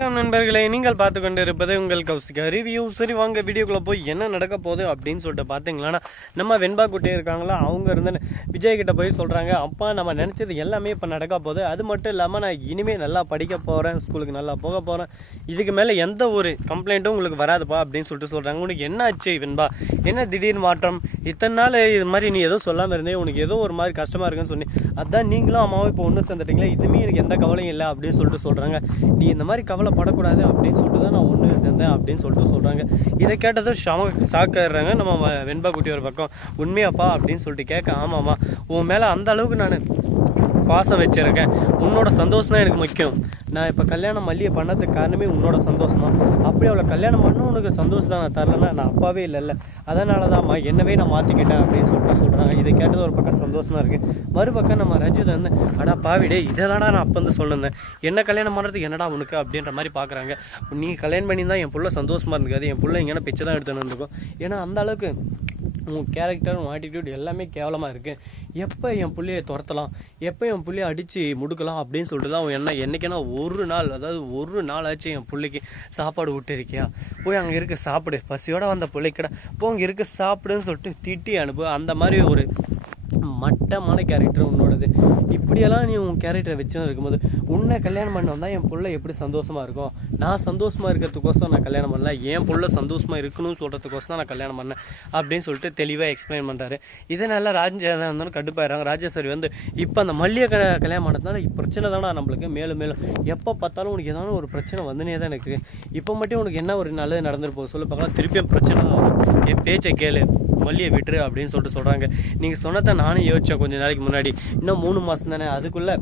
நண்பர்களே, நீங்கள் பார்த்து கொண்டு இருப்பது உங்கள் கௌசிகா ரிவ்யூ. சரி வாங்க வீடியோக்குள்ளே போய் என்ன நடக்க போகுது அப்படின்னு சொல்லிட்டு பார்த்தீங்களா, நம்ம வெண்பா குட்டி இருக்காங்களா, அவங்க இருந்து விஜய் கிட்ட போய் சொல்கிறாங்க, அப்பா நம்ம நினச்சது எல்லாமே இப்போ நடக்க போகுது. அது மட்டும் இல்லாமல் நான் இனிமேல் நல்லா படிக்க போகிறேன், ஸ்கூலுக்கு நல்லா போக போகிறேன், இதுக்கு மேலே எந்த ஒரு கம்ப்ளைண்ட்டும் உங்களுக்கு வராதுப்பா அப்படின்னு சொல்லிட்டு சொல்கிறாங்க. உனக்கு என்ன ஆச்சு வெண்பா, என்ன திடீர்னு மாற்றம், இத்தனை நாள் இது மாதிரி நீ எதுவும் சொல்லாமல் இருந்தே, உனக்கு ஏதோ ஒரு மாதிரி கஷ்டமாக இருக்குன்னு சொன்னி, அதான் நீங்களும் அம்மாவும் இப்போ ஒன்று சேர்ந்துட்டீங்களா, இதுவுமே எனக்கு எந்த கவலையும் இல்லை அப்படின்னு சொல்லிட்டு சொல்கிறாங்க. நீ இந்த மாதிரி கவலைப்படக்கூடாது அப்படின்னு சொல்லிட்டு தான் நான் ஒன்று சேர்ந்தேன் அப்படின்னு சொல்லிட்டு சொல்கிறாங்க. இதை கேட்டதும் ஷாக்காயிடுறாங்க நம்ம வெண்பா குட்டி ஒரு பக்கம். உண்மையாப்பா அப்படின்னு சொல்லிட்டு கேட்க, ஆமாம்மா உன் மேலே அந்த அளவுக்கு நான் பாசம் வச்சுருக்கேன், உன்னோட சந்தோஷம் தான் எனக்கு முக்கியம். நான் இப்போ கல்யாணம் மல்லியை பண்ணதுக்கு காரணமே உன்னோட சந்தோஷம் தான். அப்படி அவளை கல்யாணம் பண்ண உனக்கு சந்தோஷம் தான் நான் தரலன்னா நான் அப்பாவே இல்லைல்ல, அதனால தான்மா என்னவே நான் மாற்றிக்கிட்டேன் அப்படின்னு சொல்லிட்டு சொல்கிறாங்க. இதை கேட்டது ஒரு பக்கம் சந்தோஷமாக இருக்குது. மறுபக்கம் நம்ம ரஞ்சித் வந்து, அடா பாவிடே இதெல்லாம் நான் அப்போ வந்து சொல்லியிருந்தேன், என்ன கல்யாணம் பண்ணுறதுக்கு என்னடா உனக்கு அப்படின்ற மாதிரி பார்க்குறாங்க. நீ கல்யாணம் பண்ணி தான் என் புள்ள சந்தோஷமாக இருந்துக்காது, என் புள்ள இங்கே பிச்சை தான் எடுத்துன்னு இருந்துக்கும். ஏன்னா அந்த அளவுக்கு உன் கேரக்டர் உன் ஆட்டிடியூட் எல்லாமே கேவலமாக இருக்குது. எப்போ என் பிள்ளையை துரத்தலாம், எப்போ என் பிள்ளையை அடித்து முடுக்கலாம் அப்படின்னு சொல்லிட்டு தான் அவன் என்றைக்குன்னா ஒரு நாள், அதாவது ஒரு நாள் ஆச்சு என் பிள்ளைக்கு சாப்பாடு விட்டு இருக்கியா, போய் அங்கே இருக்க சாப்பிடு, பசியோடு வந்த பிள்ளைக்கடா போ அங்கே இருக்க சாப்பிடுன்னு சொல்லிட்டு திட்டி அனுப்பு. அந்த மாதிரி ஒரு மட்டமான கேரக்டர் உன்னோடது. இப்படியெல்லாம் நீ உன் கேரக்டரை வச்சுன்னு இருக்கும்போது உன்னை கல்யாணம் பண்ண வந்தால் என் பிள்ளை எப்படி சந்தோஷமாக இருக்கும், நான் சந்தோஷமாக இருக்கிறதுக்கோசம் நான் கல்யாணம் பண்ணல, என் பிள்ளை சந்தோஷமாக இருக்கணும்னு சொல்கிறதுக்கோசம் தான் நான் கல்யாணம் பண்ணேன் அப்படின்னு சொல்லிட்டு தெளிவாக எக்ஸ்பிளைன் பண்ணுறாரு. இதனால இருந்தாலும் கடுப்பாயிடுறாங்க. ராஜேஸ்வரி வந்து, இப்போ அந்த மல்லியை கல்யாணம் பண்ணதுனால பிரச்சனை தானே நம்மளுக்கு, மேலும் மேலும் எப்போ பார்த்தாலும் உனக்கு ஏதாவது ஒரு பிரச்சனை வந்துனே தான் எனக்கு, இப்போ மட்டும் உனக்கு என்ன ஒரு நல்லது நடந்துட்டு போகுது சொல்லு பார்க்கலாம், திருப்பியும் பிரச்சனை தான், என் பேச்சை கேளு, மல்லியை விட்டுரு அப்படின்னு சொல்லிட்டு சொல்கிறாங்க. நீங்கள் சொன்னதை நானும் யோசித்தேன் கொஞ்சம் நாளைக்கு முன்னாடி, இன்னும் 3 மாதம் தானே, அதுக்குள்ளே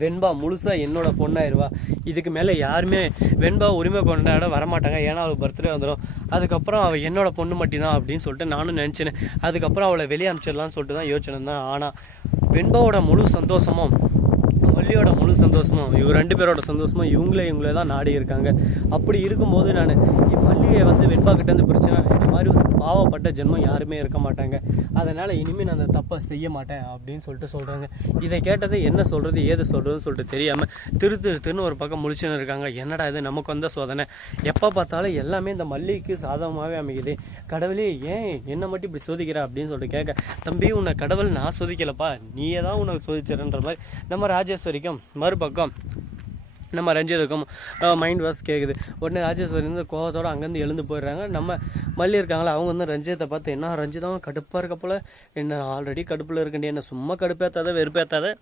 வெண்பா முழுசாக என்னோட பொண்ணாயிருவா, இதுக்கு மேலே யாருமே வெண்பா உரிமை கொண்டாட வரமாட்டாங்க, ஏன்னா அவளுக்கு பர்த்டே வந்துடும், அதுக்கப்புறம் அவள் என்னோட பொண்ணு மட்டும்தான் அப்படின்னு சொல்லிட்டு நானும் நினச்சினேன். அதுக்கப்புறம் அவளை வெளியே அனுப்பிச்சிடலான்னு சொல்லிட்டு தான் யோசிச்சுன்னு தான். ஆனால் வெண்பாவோட முழு சந்தோஷமும் மல்லியோட முழு சந்தோஷமும் இவங்க 2 பேரோட சந்தோஷமும் இவங்களே தான் நாடி இருக்காங்க. அப்படி இருக்கும்போது நான் மல்லியை வந்து வெண்பா கிட்ட இருந்து பிரச்சனை, இந்த மாதிரி ஒரு பாவப்பட்ட ஜென்மம் யாருமே இருக்க மாட்டாங்க, அதனால் இனிமேல் நான் அந்த தப்பை செய்ய மாட்டேன் அப்படின்னு சொல்லிட்டு சொல்கிறாங்க. இதை கேட்டது என்ன சொல்கிறது ஏது சொல்கிறதுன்னு சொல்லிட்டு தெரியாமல் திருன்னு ஒரு பக்கம் முழிச்சுன்னு இருக்காங்க. என்னடா இது நமக்கு வந்த சோதனை, எப்போ பார்த்தாலும் எல்லாமே இந்த மல்லிக்கு சாதகமாகவே அமைக்குது, கடவுளே ஏன் என்ன மட்டும் இப்படி சோதிக்கிற அப்படின்னு சொல்லிட்டு கேட்க, தம்பி உன்னை கடவுள் நான் சோதிக்கலப்பா, நீயே தான் உனக்கு சோதிச்சிடன்ற மாதிரி நம்ம ராஜேஸ்வரிக்கும் மறுபக்கம் நம்ம ரஞ்சித்துக்கும் மைண்ட் வாஷ் கேட்குது. உடனே ராஜேஸ்வரி வந்து கோவத்தோடு அங்கேருந்து எழுந்து போயிடுறாங்க. நம்ம மல்லி இருக்காங்களா, அவங்க வந்து ரஞ்சித்தை பார்த்து, என்ன ரஞ்சிதம் கடுப்பாக இருக்க போல், என்ன ஆல்ரெடி கடுப்பில் இருக்கண்டி, என்ன சும்மா கடுப்பேற்றாத வெறுப்பேற்றாத,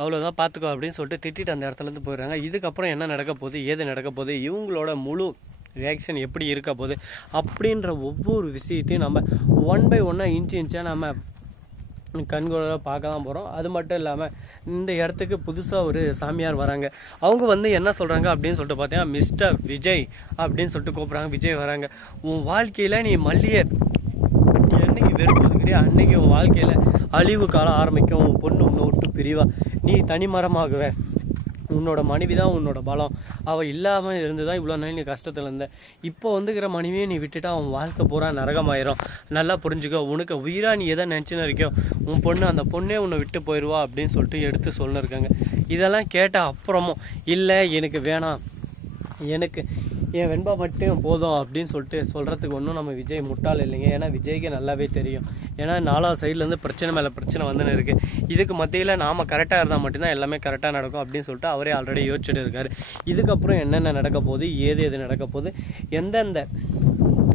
அவ்வளோதான் பார்த்துக்கோ அப்படின்னு சொல்லிட்டு திட்டிட்டு அந்த இடத்துலேருந்து போயிடுறாங்க. இதுக்கப்புறம் என்ன நடக்க போகுது ஏது நடக்க போகுது, இவங்களோட முழு ரியாக்ஷன் எப்படி இருக்க போகுது அப்படின்ற ஒவ்வொரு விஷயத்தையும் நம்ம 1 by 1 இன்ச்சாக நம்ம கண்கூட பார்க்க தான் போகிறோம். அது மட்டும் இல்லாமல் இந்த இடத்துக்கு புதுசாக ஒரு சாமியார் வராங்க. அவங்க வந்து என்ன சொல்கிறாங்க அப்படின்னு சொல்லிட்டு பார்த்தீங்கன்னா, மிஸ்டர் விஜய் அப்படின்னு சொல்லிட்டு கூப்பிட்றாங்க. விஜய் வராங்க. உன் வாழ்க்கையில் நீ மல்லியை என்னைக்கு வெறுப்புதுக்கிறியா அன்னைக்கு உன் வாழ்க்கையில் அழிவு காலம் ஆரம்பிக்கும், உன் பொண்ணு உன்னை விட்டு பிரிவா, நீ தனிமரமாகுவே, உன்னோட மனைவி தான் உன்னோட பலம், அவள் இல்லாமல் இருந்து தான் இவ்வளோ நாள் நீ கஷ்டத்தில் இருந்த, இப்போ வந்துக்கிற மனைவியை நீ விட்டுட்டா அவன் வாழ்க்கை பூரா நரகமாயிரும், நல்லா புரிஞ்சுக்கோ, உனக்கு உயிராக நீ எதை நினச்சின்னு இருக்கோ உன் பொண்ணு, அந்த பொண்ணே உன்னை விட்டு போயிடுவா அப்படின்னு சொல்லிட்டு எடுத்து சொல்லிருக்காங்க. இதெல்லாம் கேட்ட அப்புறமும் இல்லை எனக்கு வேணாம், எனக்கு என் வெண்பா மட்டும் போதும் அப்படின்னு சொல்லிட்டு சொல்கிறதுக்கு ஒன்றும் நம்ம விஜய் முட்டாள் இல்லைங்க. ஏன்னா விஜய்க்கு நல்லாவே தெரியும், ஏன்னா 4வது சைட்லேருந்து பிரச்சனை மேலே பிரச்சனை வந்துன்னு இருக்குது, இதுக்கு மத்தியில் நாம் கரெக்டாக இருந்தால் மட்டும்தான் எல்லாமே கரெக்டாக நடக்கும் அப்படின்னு சொல்லிட்டு அவரே ஆல்ரெடி யோசிச்சுட்டு இருக்காரு. இதுக்கப்புறம் என்னென்ன நடக்க போகுது ஏது நடக்க போகுது, எந்தெந்த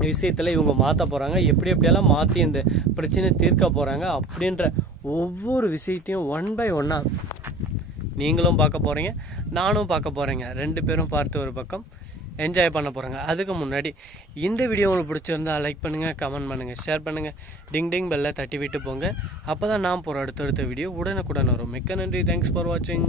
விஷயத்தில் இவங்க மாற்ற போகிறாங்க, எப்படியெல்லாம் மாற்றி இந்த பிரச்சனையை தீர்க்க போகிறாங்க அப்படின்ற ஒவ்வொரு விஷயத்தையும் 1 by 1 நீங்களும் பார்க்க போகிறீங்க, நானும் பார்க்க போகிறேங்க. 2 பேரும் பார்த்து ஒரு பக்கம் என்ஜாய் பண்ண போகிறாங்க. அதுக்கு முன்னாடி இந்த வீடியோ உங்களுக்கு பிடிச்சிருந்தா லைக் பண்ணுங்கள், கமெண்ட் பண்ணுங்கள், ஷேர் பண்ணுங்கள், டிங் பெல்லை தட்டி விட்டு போங்க. அப்போ தான் நான் போகிற அடுத்தடுத்த வீடியோ உடனுக்குடன் வரும். மிக்க நன்றி. தேங்க்ஸ் ஃபார் வாட்சிங்.